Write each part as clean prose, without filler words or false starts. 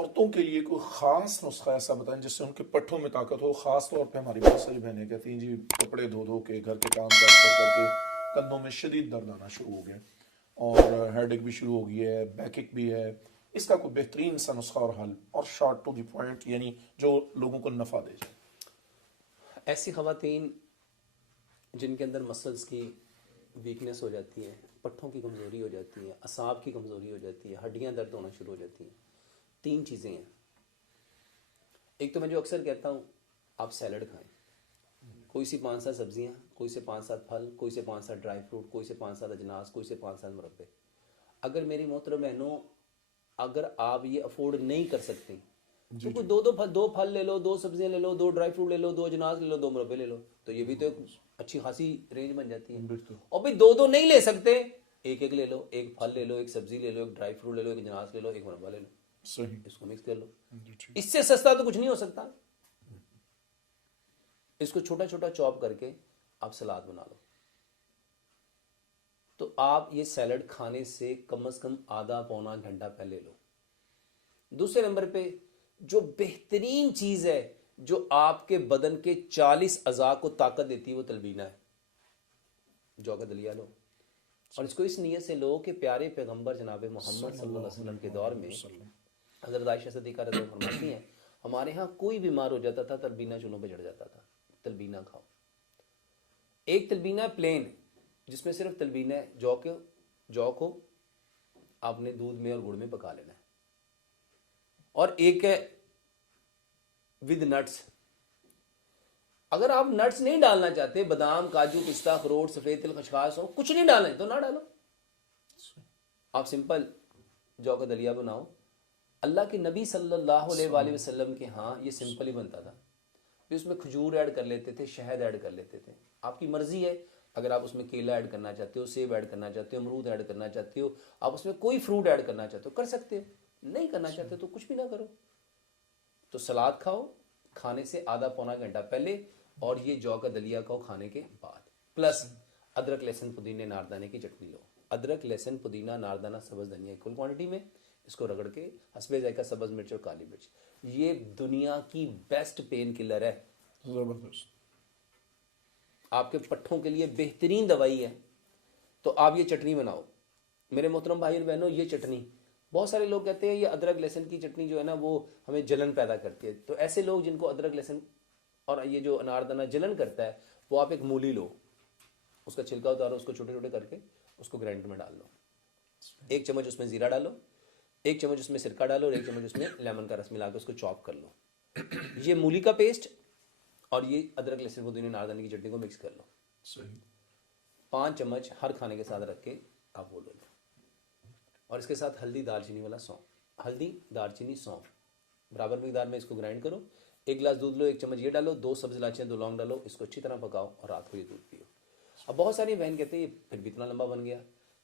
औरतों के लिए कोई ख़ास नुस्खा ऐसा बताएं जिससे उनके पट्ठों में ताकत हो। ख़ास तौर पे हमारी बहुत सारी बहनें कहती हैं जी कपड़े धो धो के घर के काम कर करके कंधों में शदीद दर्द आना शुरू हो गया और हेडेक भी शुरू हो गई है, बैकएक भी है। इसका कोई बेहतरीन सा नुस्खा और हल और शॉर्ट टू द पॉइंट, यानी जो लोगों को नफ़ा दे जाए। ऐसी ख़वातीन जिनके अंदर मसल्स की वीकनेस हो जाती है, पट्ठों की कमज़ोरी हो जाती है, असाब की कमज़ोरी हो जाती है, हड्डियाँ दर्द होना शुरू हो जाती हैं, 3 चीज़ें हैं। एक तो मैं जो अक्सर कहता हूँ, आप सैलड खाएं, कोई सी 5-7 सब्जियाँ, कोई से 5-7 फल, कोई से 5-7 ड्राई फ्रूट, कोई से 5-7 अजनास, कोई से 5-7 मुरब्बे। अगर मेरी मोहतरम बहनों, अगर आप ये अफोर्ड नहीं कर सकते तो कोई दो फल ले लो, 2 सब्जियां ले लो, 2 ड्राई फ्रूट ले लो, 2 अजनास ले लो, 2 मुरब्बे ले लो, तो ये भी तो एक अच्छी खासी रेंज बन जाती है। और भाई 2 नहीं ले सकते, एक ले लो, 1 फल ले लो, 1 सब्जी ले लो, 1 ड्राई फ्रूट ले लो, 1 अजनास ले लो, 1 मुरब्बा ले लो, सही, इसको मिक्स कर लो। इससे सस्ता तो कुछ नहीं हो सकता। इसको छोटा छोटा चॉप करके आप सलाद बना लो, तो आप ये सैलड खाने से कम आधा पौना घंटा पहले लो। दूसरे नंबर पे जो बेहतरीन चीज है जो आपके बदन के 40 अज़ा को ताकत देती है वो तलबीना है। जौ का दलिया लो और इसको इस नीयत से लो कि प्यारे पैगंबर जनाब मोहम्मद सल्लल्लाहु अलैहि वसल्लम के दौर में हज़रत आयशा सिद्दीक़ा रज़ी अल्लाह अन्हा फरमाती हैं, हमारे यहाँ कोई बीमार हो जाता था, तलबीना चूल्हों पे जड़ जाता था। तलबीना खाओ। एक तलबीना प्लेन जिसमें सिर्फ तलबीना है, जौ को आपने दूध में और गुड़ में पका लेना है, और एक है विद नट्स। अगर आप नट्स नहीं डालना चाहते, बादाम, काजू, पिस्ता, अखरोट, सफेद तिल, खसखस हो, कुछ नहीं डालना है तो ना डालो। आप सिंपल जौ का दलिया बनाओ। अल्लाह के नबी सल्लल्लाहु अलैहि वसल्लम के यहाँ ये सिंपल ही बनता था। फिर उसमें खजूर ऐड कर लेते थे, शहद ऐड कर लेते थे। आपकी मर्जी है, अगर आप उसमें केला ऐड करना चाहते हो, सेब ऐड करना चाहते हो, अमरूद ऐड करना चाहते हो, आप उसमें कोई फ्रूट ऐड करना चाहते हो कर सकते हो, नहीं करना चाहते तो कुछ भी ना करो। तो सलाद खाओ खाने से आधा पौना घंटा पहले, और ये जौ का दलिया खाओ खाने के बाद, प्लस अदरक लहसुन पुदीने नारदाने की चटनी लो। अदरक लहसुन पुदीना नारदाना सब्ज धनिया इक्वल क्वांटिटी में, इसको रगड़ के हस्बे जायका सब्ज मिर्च और काली मिर्च, ये दुनिया की बेस्ट पेन किलर है। जबरदस्त, आपके पट्ठों के लिए बेहतरीन दवाई है। तो आप ये चटनी बनाओ मेरे मोहतरम भाई और बहनों। ये चटनी, बहुत सारे लोग कहते हैं ये अदरक लहसुन की चटनी जो है ना वो हमें जलन पैदा करती है। तो ऐसे लोग जिनको अदरक लहसुन और ये जो अनारदाना जलन करता है, वो आप एक मूली लो, उसका छिलका उतारो, उसको छोटे छोटे करके उसको ग्राइंडर में डाल लो। 1 चम्मच उसमें जीरा डालो, 1 चम्मच उसमें सिरका डालो और 1 चम्मच उसमें लेमन का रस मिला के उसको चॉप कर लो। ये मूली का पेस्ट और ये अदरक लहसुन पुदीने नारदाने की चटनी को मिक्स कर लो। सही, 5 चम्मच हर खाने के साथ रख के आप वो ले लो। और इसके साथ हल्दी, दालचीनी वाला सौंफ, हल्दी, दालचीनी, सौंफ बराबर मिकदार में इसको ग्राइंड करो। 1 गिलास दूध लो, 1 चम्मच ये डालो, 2 सब्ज इलायचियाँ, 2 लौंग डालो, इसको अच्छी तरह पकाओ और रात को ये दूध पियो। अब बहुत सारी बहन कहते हैं ये फिर भी इतना लंबा बन गया,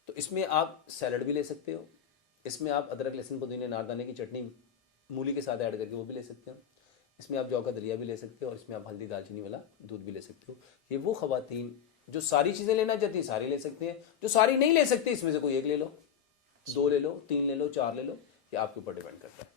तो इसमें आप सैलड भी ले सकते हो, इसमें आप अदरक लहसुन पुदीने नारदाने की चटनी मूली के साथ ऐड करके वो भी ले सकते हो, इसमें आप जौ का दलिया भी ले सकते हो और इसमें आप हल्दी दालचीनी वाला दूध भी ले सकते हो। ये वो खवातीन जो सारी चीज़ें लेना चाहती हैं सारी ले सकते हैं, जो सारी नहीं ले सकते इसमें से कोई एक ले लो, 2 ले लो, 3 ले लो, 4 ले लो, ये आपके ऊपर डिपेंड करता है।